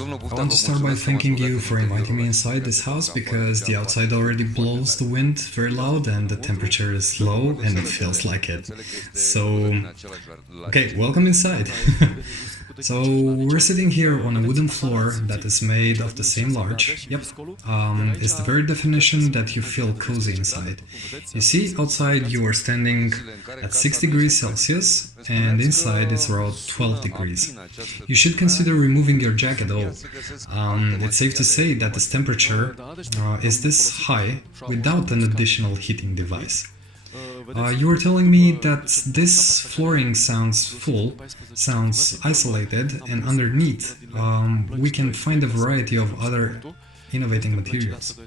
I want to start by thanking you for inviting me inside this house because the outside already blows the wind very loud and the temperature is low and it feels like it. So, okay, welcome inside. So we're sitting here on a wooden floor that is made of the same larch. Yep, it's the very definition that you feel cozy inside. You see, outside you are standing at 6 degrees Celsius and inside it's around 12 degrees. You should consider removing your jacket though. It's safe to say that this temperature is this high without an additional heating device. You were telling me that this flooring sounds full, sounds isolated, and underneath we can find a variety of other innovating materials.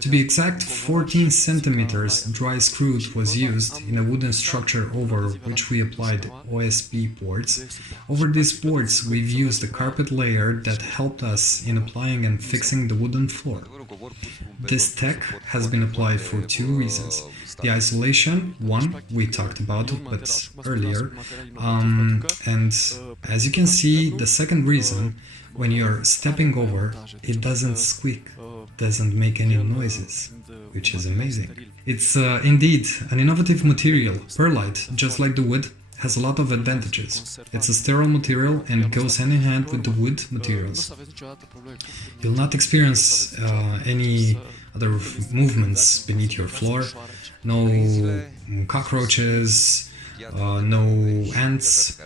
To be exact, 14 centimeters dry screws was used in a wooden structure over which we applied OSB boards. Over these boards we've used a carpet layer that helped us in applying and fixing the wooden floor. This tech has been applied for two reasons. The isolation, one, we talked about it but earlier, and as you can see, the second reason, when you're stepping over, it doesn't squeak, doesn't make any noises, which is amazing. It's indeed an innovative material. Perlite, just like the wood, has a lot of advantages. It's a sterile material and goes hand in hand with the wood materials. You'll not experience any other movements beneath your floor, no cockroaches, no ants.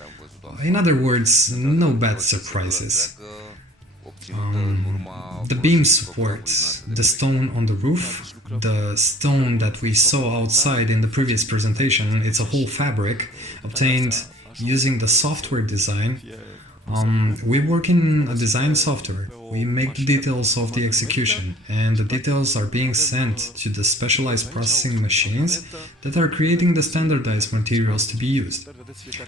In other words, no bad surprises. The beam support, the stone on the roof, the stone that we saw outside in the previous presentation, it's a whole fabric obtained using the software design. We work in a design software. We make the details of the execution, and the details are being sent to the specialized processing machines that are creating the standardized materials to be used.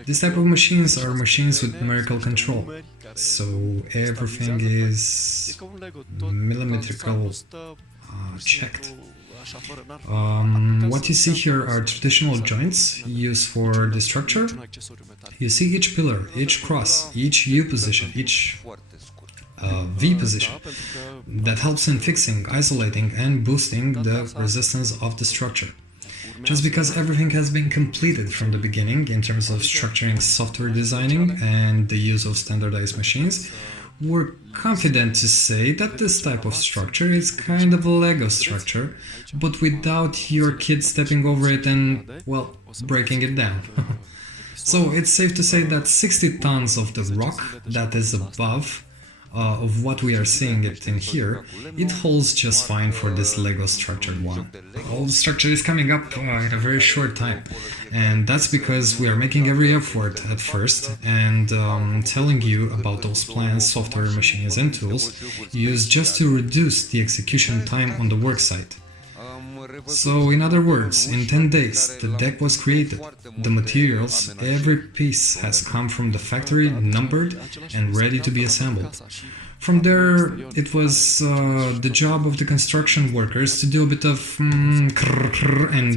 This type of machines are machines with numerical control, so everything is millimetrical checked. What you see here are traditional joints used for the structure. You see each pillar, each cross, each U position, each V position that helps in fixing, isolating and boosting the resistance of the structure. Just because everything has been completed from the beginning in terms of structuring, software designing and the use of standardized machines, we're confident to say that this type of structure is kind of a Lego structure, but without your kid stepping over it and, well, breaking it down. So it's safe to say that 60 tons of the rock that is above of what we are seeing it in here, it holds just fine for this Lego structured one. All the structure is coming up in a very short time, and that's because we are making every effort at first and telling you about those plans, software, machines and tools used just to reduce the execution time on the worksite. So, in other words, in 10 days the deck was created. The materials, every piece has come from the factory, numbered and ready to be assembled. From there, it was the job of the construction workers to do a bit of krr and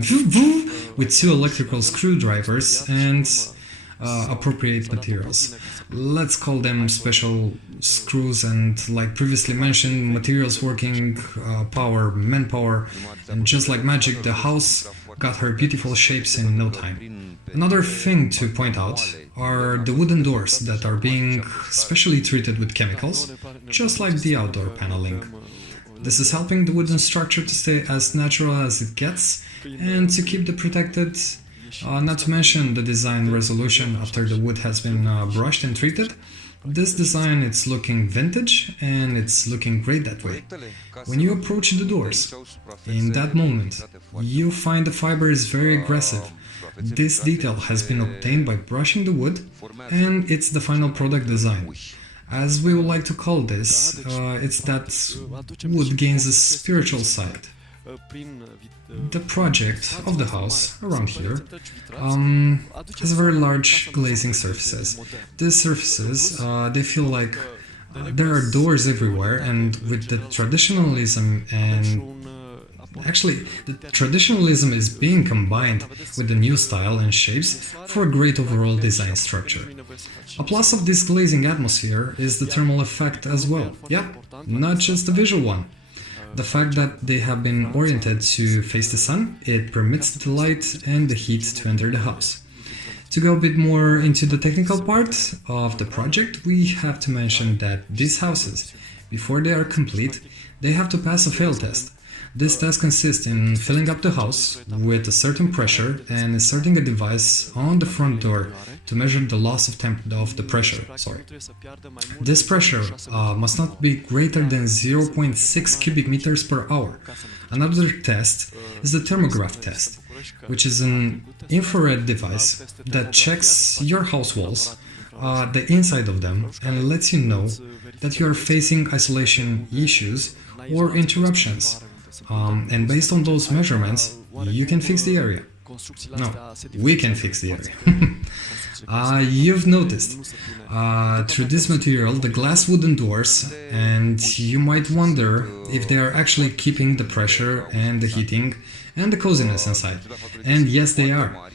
with two electrical screwdrivers and appropriate materials. Let's call them special screws and, like previously mentioned, materials, working power, manpower, and just like magic, the house got her beautiful shapes in no time. Another thing to point out are the wooden doors that are being specially treated with chemicals, just like the outdoor paneling. This is helping the wooden structure to stay as natural as it gets and to keep the protected. Not to mention the design resolution after the wood has been brushed and treated. This design, it's looking vintage and it's looking great that way. When you approach the doors, in that moment, you find the fiber is very aggressive. This detail has been obtained by brushing the wood and it's the final product design. As we would like to call this, it's that wood gains a spiritual side. The project of the house around here has very large glazing surfaces. These surfaces, they feel like there are doors everywhere, and with the traditionalism and Actually, the traditionalism is being combined with the new style and shapes for a great overall design structure. A plus of this glazing atmosphere is the thermal effect as well. Yeah, not just the visual one. The fact that they have been oriented to face the sun, it permits the light and the heat to enter the house. To go a bit more into the technical part of the project, we have to mention that these houses, before they are complete, they have to pass a fail test. This test consists in filling up the house with a certain pressure and inserting a device on the front door to measure the loss of the pressure. This pressure must not be greater than 0.6 cubic meters per hour. Another test is the thermograph test, which is an infrared device that checks your house walls, the inside of them, and lets you know that you are facing isolation issues or interruptions. And based on those measurements, you can fix the area. No, we can fix the area. You've noticed through this material the glass wooden doors, and you might wonder if they are actually keeping the pressure and the heating and the coziness inside. And yes, they are.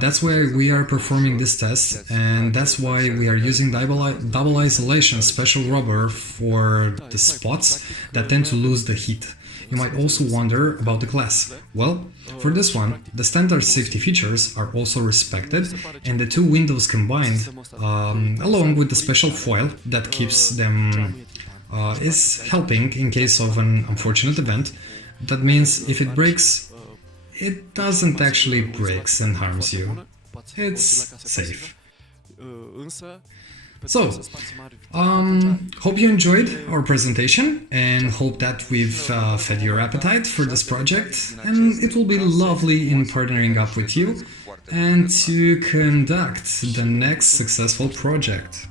That's why we are performing this test, and that's why we are using double isolation special rubber for the spots that tend to lose the heat. You might also wonder about the glass. Well, for this one, the standard safety features are also respected, and the two windows combined, along with the special foil that keeps them, is helping in case of an unfortunate event. That means if it breaks, it doesn't actually break and harms you. It's safe. So, hope you enjoyed our presentation and hope that we've fed your appetite for this project, and it will be lovely in partnering up with you and to conduct the next successful project.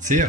See ya!